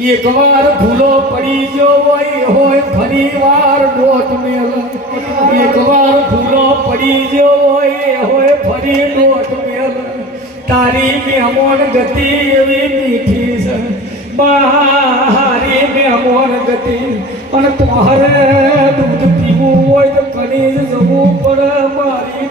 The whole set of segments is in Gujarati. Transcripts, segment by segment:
એક વાર ભૂલો પડી ગયો હોય ફરી વાર દોટ મેલ એક વાર ભૂલો પડી ગયો હોય ફરી દોટ મેલ તારી મેમોન ગતિ એવી મીઠી છે મારી મેમોન ગતિ અને તમારે દૂધ પીવું હોય તો કણી જવું પડે મારી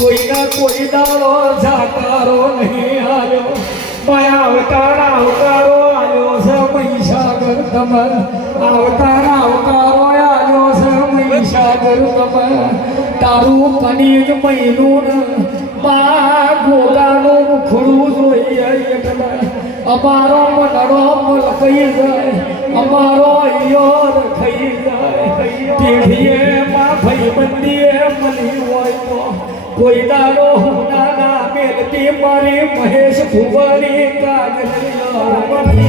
કોઈના કોઈ દાડો જાકારો નહીં આવ્યો માયા અવતારો આવ્યો છે મહીસાગર તમે આવતારો આવ્યો છે મહીસાગર તમે તારું કનીજ મહિનું બા ગોગાનું મુખડું જોઈએ એટલે અમારો મનડો મલકઈ જાય અમારો યોર થઈ જાય પેઢીએ માં ભાઈબંધીએ મળી હોય તો કોઈ દાડો હુના મેલતી મારી મહેશ ભુવની કાજલિયા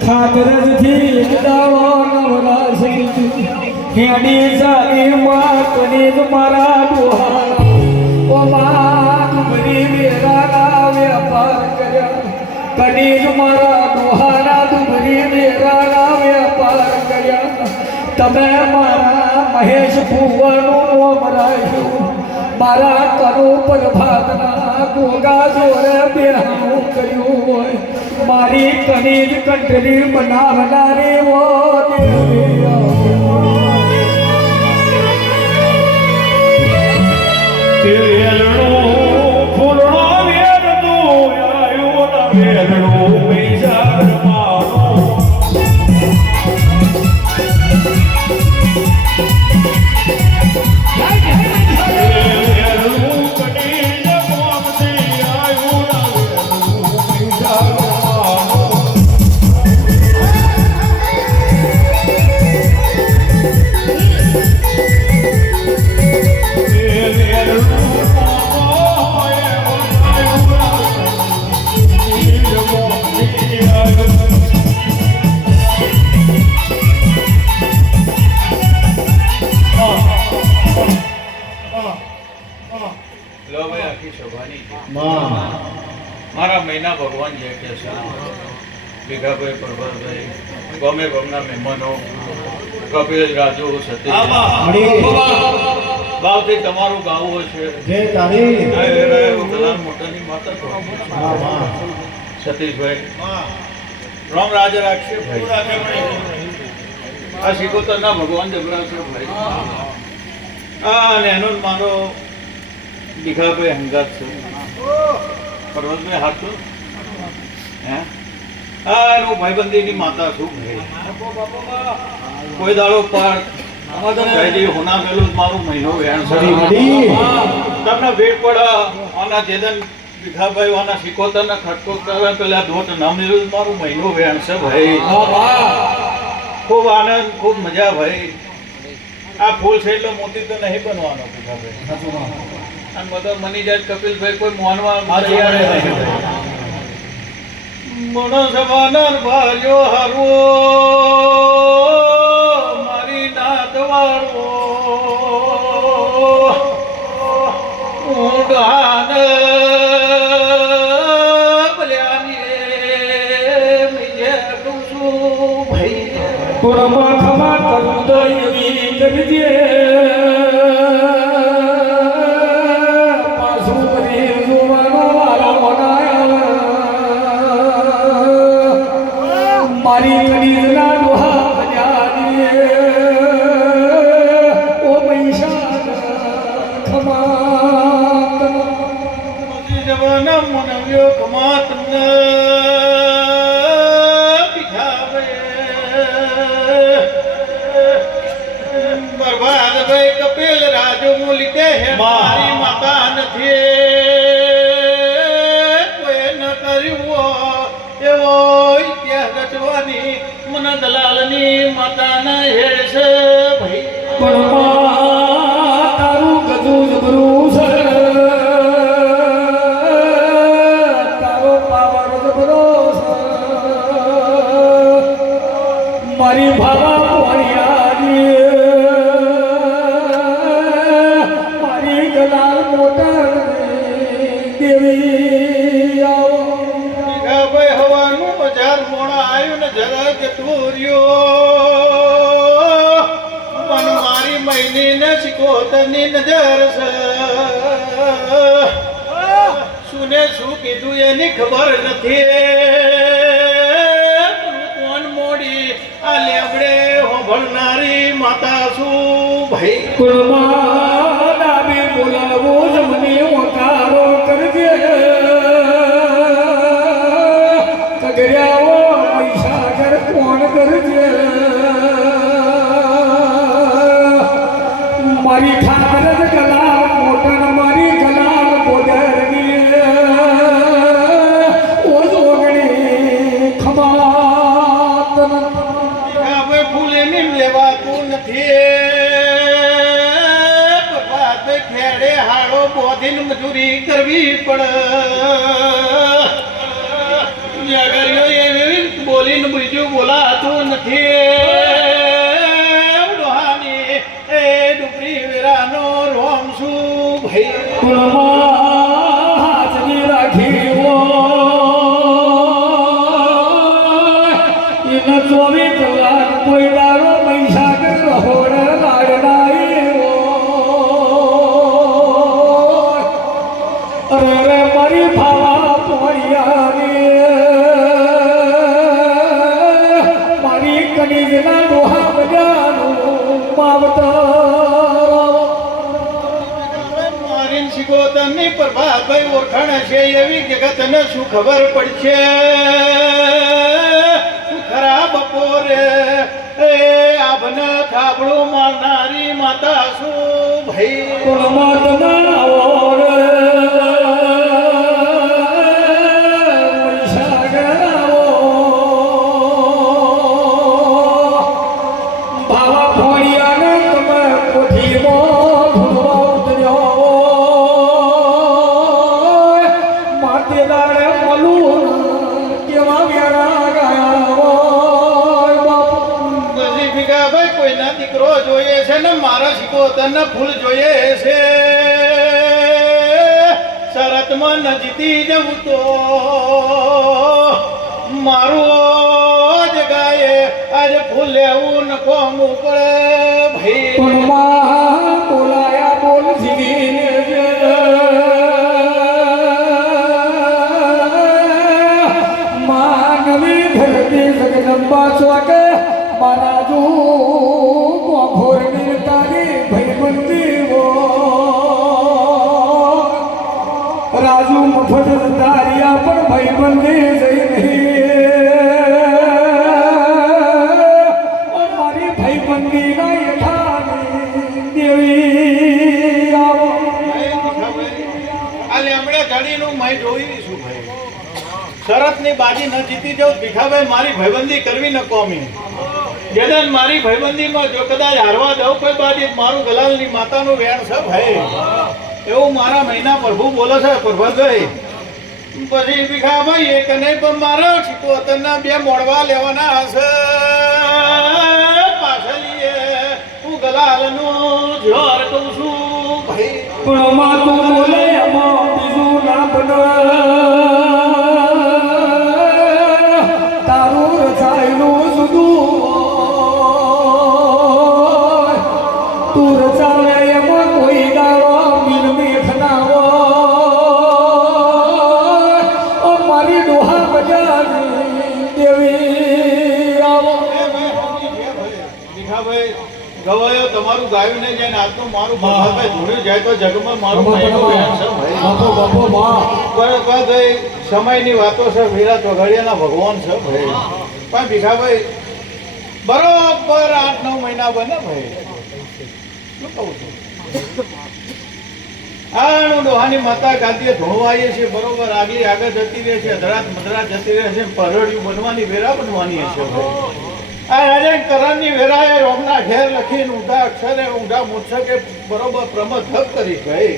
ખાતરથી દાડો નવરાશી હેડી ચાલી માં કનીજ મારા દુહારા ઓ માં તુમરી મેરાના વેપાર કર્યા કનીજ મારા દુહારા તુમરી મેરાના વેપાર કર્યા તમે મારા મહેશ ભુવનું નામ રાખ્યું મારા કનુ પ્રભાતના ગોગા જોડે બેહાનું કર્યું હોય મારી કનીજ કંઠરી બનાવનારી વો મારા મહિના ભગવાન જે કે છે ભીખાભાઈ પ્રભાતભાઈ ગમે ગમના મહેમાનો કપિલ રાજુ સતીશ ભાવથી તમારું ગાવું છે મોટાની માતા સતીશભાઈ રામ રાજ રાખશે ભાઈ આ શીખોતરના ભગવાન જબરાશે ભાઈ અને એનો મારો ભીખાભાઈ હંગાત છે પર્વતભાઈ હાથું હે એનું ભાઈબંધીની માતા છું કોઈ દાડો પર હોના મેલું મારું મહિનો વેણ તમને ભેટ પડે આના જેદન ભીખાભાઈ આના શીખોતર ને ખટકો કરે પેલા દોટ ના મેલું મારું મહિનો વેણ છે ભાઈ ખૂબ આનંદ ખૂબ મજા ભાઈ આ ફૂલ છે એટલે મોતી તો નહીં બનવાનો ભીખાભાઈ મદદ મની જાય કપિલભાઈ કોઈ મોહનવા મારી મણો સવાનર ભાલ્યો હારો મારી નાત વાળો ઊંડાન બલ્યાની મેં કુસુ ભાઈ પુરમા ખમા કરું દઈ કરજે ખમાત જવાના મનવ્યો ખમાત ભીખાવે બરબાદ ભાઈ કપિલ રાજુ લીધે હે મારી માતા નથી કોઈ ન કર્યું એવો ઇતિહાસ રચવાની મન દલાલની માતાના હેડ છે ભાઈ પણ માં તારું ગજું જબરું છે તારો પાવર જબરો છે મારી ભાવા મોરિયાની મારી ગલાલ મોટર દેવી આવો ભાઈ હવાનું બજાર મોડા આવ્યું ને જરા જતું રહ્યો પણ મારી મહિની ને શીખોતરની નજર છે શુંને શું કીધું એની ખબર નથી કોણ મોડી આ લેબડે હોભળનારી માતા શું ભાઈ કુળમાં ડાબી બોલાવો જમને વકારો કરજે કગર્યાઓ મહીસાગર કોણ કરજે મારી ઠાકર જ ગલા મોટન મારી ગલા બોદરની ઓજ ઓગણી ખમાત હવે ફૂલે નીમ લેવાતું નથી પ્રભાત ખેડે હાડો બોધીને મજૂરી કરવી પડે જાગરીઓ એવી બોલીને બીજું બોલાતું નથી ડોહાની એ ડુપરી વેરાનો રોમ શું ભાઈ કુળમાં હાજરી રાખી એને 24 કલાક કોઈ દાડો મહીસાગર રહોડ લાડનાઈ અરે રે મારી ભાવા પોળિયાની મારી કનીજના ડોહા બજાનું માવતર મારીન શિકોતરની પ્રભાતભાઈ ઓળખાણ છે એવી જગતને શું ખબર પડશે ખરા બપોરે એ આભને થાબડું મારનારી માતા શું ભાઈ કુળમાં ઓર મહીસાગર ભાવા ફોડિયાને તમે કોઠીમાં ધૂળવા ઉતર્યો માતે દાડે મલું કેવા વેરા ગયા બધી ભીખાભાઈ કોઈના દીકરો જોઈએ છે ને મારા શિકોતરને ફૂલ જોઈએ છે શરતમાં ન જીતી જવું તો મારું જગાએ આજે ફૂલ લેવું ન કોમું પડે ભાઈ પણ માં બોલાયા બોલ જીવીને માનવી ધરતી જગદંબા ચોકે મારા જો ઘોર તારી ભયબંધી રાજુ મફત ધારિયા પણ ભયબંધી જઈ નહીં મારી ભયબંધી ના યથાની દેવી આવો આ લેમડે ઘડીનું મેં જોઈ દઈશું ભાઈ શરતની બાજી ન જીતી જાઉં ભીખાભાઈ મારી ભાઈબંધી કરવી ન કોમી જેદન મારી ભાઈબંધીમાં જો કદાચ હારવા દઉં કોઈ બાજી મારું ગલાલની માતાનું વેણ છે ભાઈ એવું મારા મહિના પ્રભુ બોલે છે પ્રભાતભાઈ પછી ભીખાભાઈ એક નહીં પણ મારા શિકોતરના 2 મોડવા લેવાના હશે પાછળીએ હું ગલાલનું જોર કહું છું ભાઈ પણ માં તું બોલે એમાં બીજું ના બને તારું રચાયેલું જુદું તું રચાવે એમાં કોઈ દાડો મિલમીઠ ના હોય મારી ડોહા બજારની દેવી આવો ભીખાભાઈ ગવાયો તમારું ગાયું ને જઈને તો મારું બાપાભાઈ ધૂણ્યું જાય તો જગમાં મારું મહિનો વેણ છે ભાઈ. બાપો બાપો માં બરાબર ભાઈ સમયની વાતો છે વીરા ચોઘડિયાના ભગવાન છે ભાઈ. પણ ભીખાભાઈ બરોબર 8-9 મહિના બને ભાઈ. શું કહું છું આનું ડોહાની માતા ગાદીએ ધોળવાઈએ છે બરોબર આગળ જતી રહે છે અધરાત મધરાત જતી રહે છે પરડિયું બનવાની વેરા બનવાની છે ભાઈ. આ રાજે કરણની વેરાએ રોમના ઘેર લખીને ઊંધા અક્ષરે ઊંધા મૂર્છકે બરોબર પ્રમદ હક કરી ભાઈ.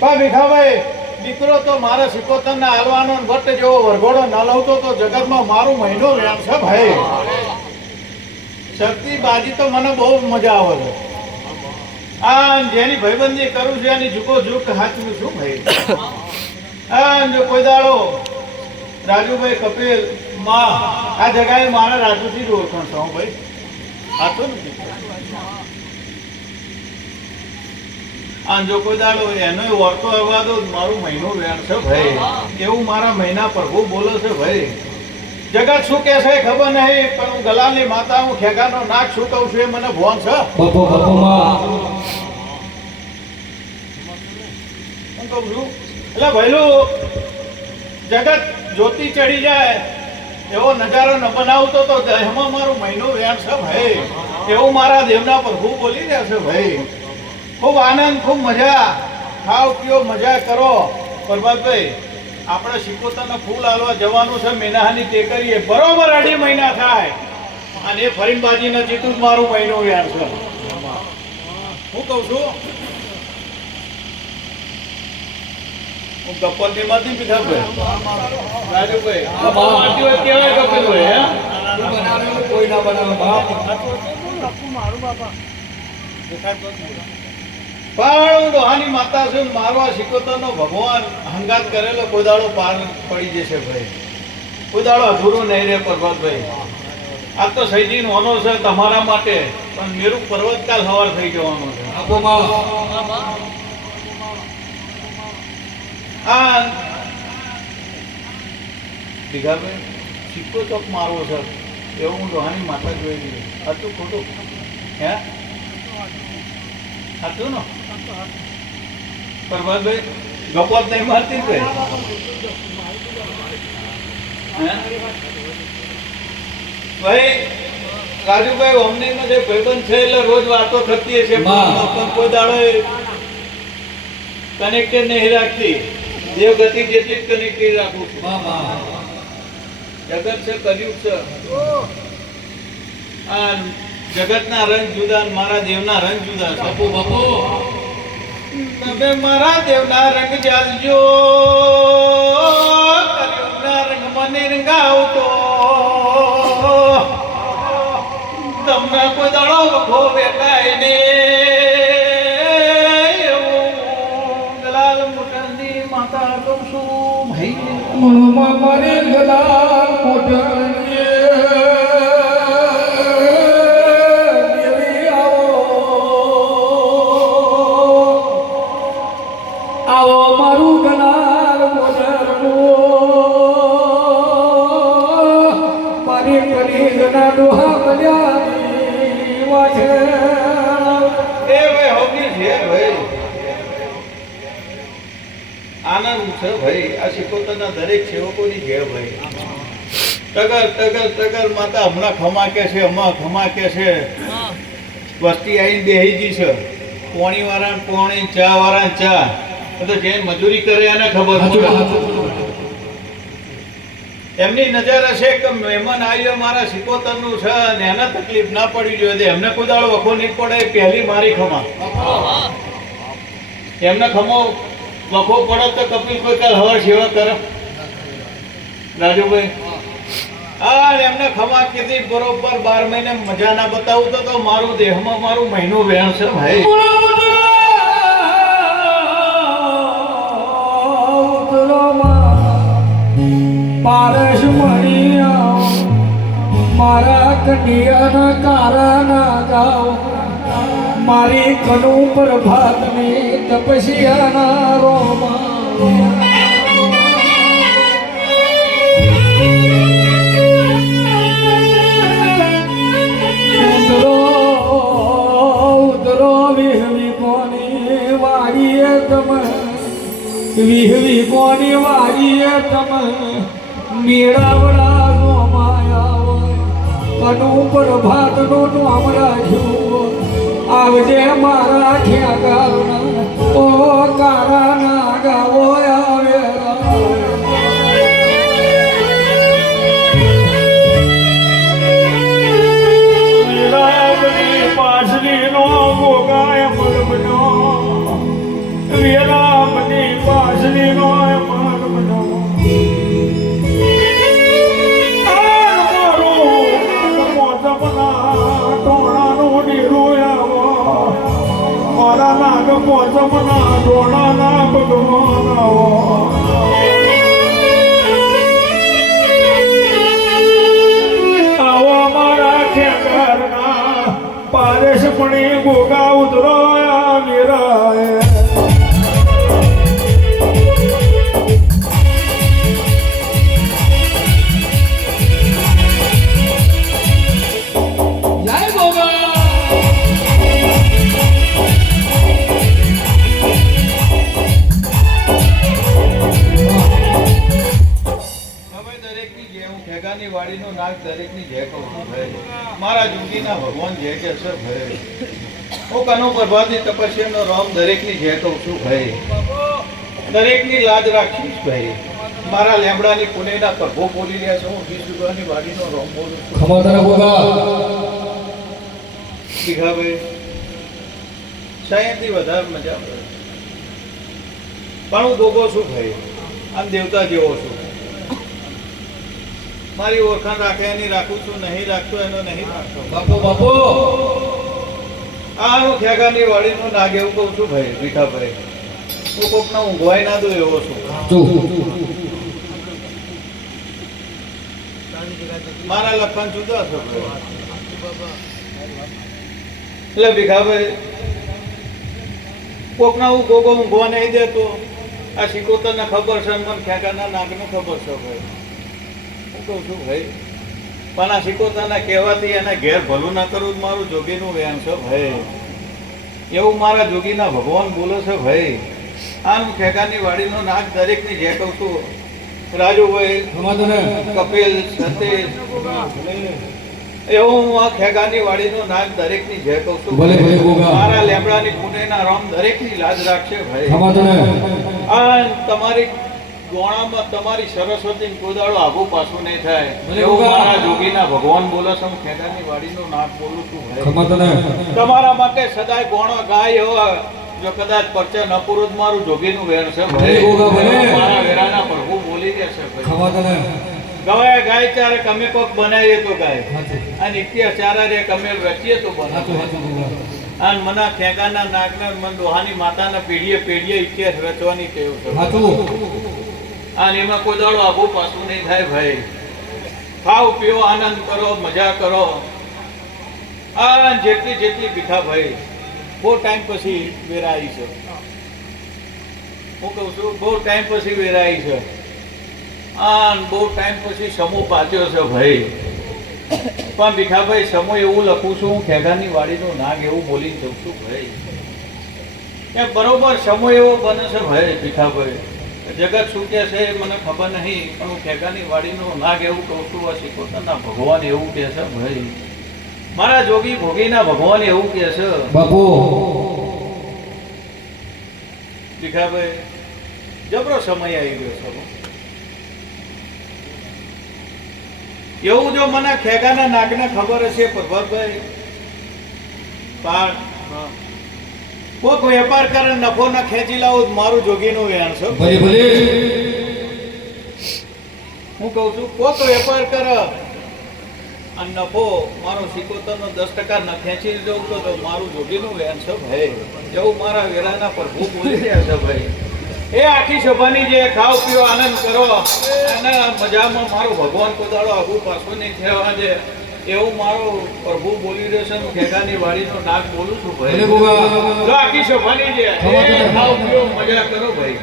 પા ભીખાભાઈ દીકરો તો મારા સિકોતરના હાલવાનો વટ જેવો વરઘોડો ન લાવતો તો જગતમાં મારું મહિનો વેણ છે ભાઈ. શક્તિ બાજી તો મને બહુ મજા આવે છે. આ જેની ભાઈબંધી કરું છું એની ઝુકો ઝુક હાચવું છું ભાઈ. આ જો કોઈ દાડો રાજુભાઈ કપિલ માં આ જગાએ મારા રાજુથી જ ઓળખાણ છું ભાઈ. આ તો નથી આ જો કોઈ દાડો એનો વર્તો આવવા દો મારું મહિનો વેણ છે ભાઈ. એવું મારા મહિના પ્રભુ બોલે છે ભાઈ. જગત શું કે છે ખબર નહીં પણ હું ગલાલની માતા હું ખેગાનો નાક શું કહું છું એ મને ભોન છે. બાપો બાપો માં હું કહું છું એટલે ભઈલું જગત જ્યોતિ ચડી જાય એવો નજારો ન બનાવતો તો એમાં મારું મહિનો વેણ છે ભાઈ. એવું મારા દેવના પ્રભુ બોલી રહ્યા છે ભાઈ. ખૂબ આનંદ ખૂબ મજા ખાઓ પીઓ મજા કરો. પ્રભાતભાઈ આપણે સિકોતરને ફૂલ આલવા જવાનું છે મેનાહાની તે કરીએ બરોબર 2.5 મહિના થાય અને એ ફરીને બાજીને જીતું જ મારું મહિનો વેણ છે. હું કહું છું હું કપલની માંથી ભીખાભાઈ રાજુભાઈ મારતી હોય કેવાય કપિલભાઈ હે બનાવેલું કોઈ ના બનાવે બાપ. પણ ડોહાની માતા છે મારવા સિકોતરનો ભગવાન હંગાત કરેલો કોઈ દાડો પાર પડી જશે ભાઈ. કોઈ દાડો અધૂરો નહીં રહે પ્રભાતભાઈ. આ તો સૈજીન હોનો છે તમારા માટે પણ મેરું પર્વતકાલ સવાર થઈ જવાનો છે. બાપો માં આ ભીખાભાઈ સિક્કો ચોક મારવો છે એવું હું ડોહાની માતા જોઈ લીધી. હતું ખોટું હે હતું ને પ્રભાતભાઈ ગપત નહીં મારતી ને ભાઈ. રાજુભાઈ ઓમનીનો જે ભાઈબંધ છે એટલે રોજ વાતો થતી હશે પણ કોઈ દાડો કનેક્ટેડ નહીં રાખતી. દેવ ગતિ જેટલી જ કનેક્ટેડ રાખું છું. જગત છે કલયુગ છે. આ જગતના રંગ જુદા મારા દેવના રંગ જુદા છે. બાપો બાપો તમે મારા દેવના રંગ જાલજો કલયુગના રંગ મને રંગાવતો તમને કોઈ દાડો વખો બેટાય ને ગલાલ મોટરની માતા કહું છું ભાઈ. મણમાં મારે ગલા મોઢાણીએ દેવી આવો મારું ગલાલ મોઢાણું મારી કલીગના ડોહા બલ્યાની વાછે એ ભાઈ હોગી છે ભાઈ. આનંદ છે ભાઈ. આ સિકોતરના દરેક સેવકોની છે ભાઈ. ટગર ટગર ટગર માતા હમણાં ખમા કે છે હમણાં ખમા કે છે. વસ્તી આવીને બેહીજી છે. પોણી વાળા પોણી ચા વાળા ચા તો જે મજૂરી કરે એને ખબર પડે. એમની નજર હશે કે મહેમાન આવ્યો મારા સિકોતરનું છે અને એને તકલીફ ના પડી જોઈએ એમને કોઈ દાડો વખો નહીં પડે. પહેલી મારી ખમા એમને ખમો વખો પડે તો કપિલ કોઈ કાલ હવાર સેવા કરે રાજુભાઈ. હા એમને ખમા કીધી બરોબર 12 મહિને મજા ના બતાવું તો મારું દેહમાં મારું મહિનો વેણ છે ભાઈ. પારસ મણિયા મારા કન્યાના કારણ ગાઓ મારી કનુ પ્રભાતની તપસ્યાના રોમા ઉદરો વિહવી વાડીએ તમે વિહવી કોની વાડીએ તમે મેળાવડા નો માયા કનુ પર ભાત નો નામ રાખ્યું આવજે મારા ખ્યાગાવના ઓ કારા ના ગાવો આવે પાછલી નો ગોગાય મલમનો વેરામની પાછલી નો મલમનો મારા નાગ પોચમના ડોળાના ભગવાન આવો મારા ખેતરના પારેશ પણ ગોગા ઉતરો મેરાય વાડીનું નાક દરેકની જય કહું છું ભાઈ મારા જોગીના ભગવાન જય કે છે ભાઈ હું કનો પ્રભાતની તપસ્યાનો રામ દરેકની જય કહું છું ભાઈ દરેકની લાજ રાખીશ ભાઈ મારા લેમડાની પુણેના પ્રભો બોલી રહ્યા છે હું 20 રૂપિયાની વાડીનો રામ બોલું છું ખમાતના ગોગા દીઘા ભાઈ સાયંથી વધારે મજા આવે પણ હું ગોગો છું ભાઈ આમ દેવતા જેવો છું મારી ઓળખાણ રાખે એની રાખું છું નહીં રાખતો એનો નહીં રાખતો બાપો બાપો આનું ખેગાની વાડીનું નાગ એવું કહું છું ભાઈ ભીખાભાઈ હું કોકના ઊંઘવાય ના દઉં એવો છું મારા લખન જુદા છો એટલે ભીખાભાઈ કોકના હું ગોગો ઊંઘવા નહીં દેતો આ શિકોતરને ખબર છે મને ખેગાના નાગને ખબર છે ભાઈ કહું છું ભાઈ પણ આ શિકોતાના કહેવાથી એને ઘેર ભલું ના કરવું મારું જોગીનું વ્યાયામ છે ભાઈ એવું મારા જોગીના ભગવાન બોલે છે ભાઈ આમ ખેગાની વાડીનો નાક દરેકની જે કહું છું રાજુભાઈ કપિલ સતીશ એવું હું આ ખેગાની વાડીનો નાક દરેકની જે કહું છું મારા લેમડાની પુણેના રામ દરેકની લાજ રાખશે ભાઈ આ તમારી ગોણામાં તમારી સરસ્વતી કોદાળો આગુ પાછું નહીં થાય એવું મારા જોગીના ભગવાન બોલે છે હું ખેડાની વાડીનું નાક બોલું છું ભાઈ તમારા માટે સદાય ગોણો ગાય હોય જો કદાચ પરચે ન પૂરું મારું જોગીનું વેર છે ભાઈ મારા વેરાના પ્રભુ બોલી રહ્યા છે ભાઈ ગવાય ગાય ચારે કમે કોક બનાવીએ તો ગાય અને ઇતિહાસ ચારા રે કમે રચીએ તો બનાવે અને મના ખેગાના નાગના મન દોહાની માતાના પેઢીએ ઇતિહાસ રચવાની ટેવ છે અને એમાં કોઈ દાડો આબુ પાછું નહીં થાય ભાઈ ખાઓ પીઓ આનંદ કરો મજા કરો આ જેટલી ભીખા ભાઈ બહુ ટાઈમ પછી વેરાઈ છે હું કહું છું બહુ ટાઈમ પછી વેરાઈ છે આ બહુ ટાઈમ પછી સમૂહ પાચ્યો છે ભાઈ પણ ભીખાભાઈ સમૂહ એવું લખું છું હું ખેગાની વાડીનું નાગ એવું બોલી જઉં છું ભાઈ એ બરોબર સમૂહ એવો બને છે ભાઈ ભીખાભાઈ જગત શું કે છે મને ખબર નહીં પણ હું ખેગાની વાડીનું નાગ એવું કહું છું આ શિકોતરના ભગવાન એવું કે છે ભાઈ મારા જોગી ભોગીના ભગવાન એવું કે છે બાપુ ભીખાભાઈ જબરો સમય આવી ગયો છે એવું જો મને ખેગાના નાગને ખબર હશે પ્રભાતભાઈ કોક વેપાર કરે નફો ના ખેંચી લાવું મારું જોગીનું વેણ છે હું કહું છું કોક વેપાર કરે અને નફો મારો સિકોતરનો 10% ના ખેંચી જવું તો મારું જોગીનું વેણ છે ભાઈ એવું મારા વેરાના પ્રભુ બોલી રહ્યા છે ભાઈ એ આખી સભાની જે ખાવ પીઓ આનંદ કરો અને મજામાં મારો ભગવાન કોદાળો આગુ પાછો નહીં થવા દે એવું મારો પ્રભુ બોલી રહ્યો છે હું ખેગાની વાડીનો નાક બોલું છું ભાઈ આખી સભાની જે ખાવ પીઓ મજા કરો ભાઈ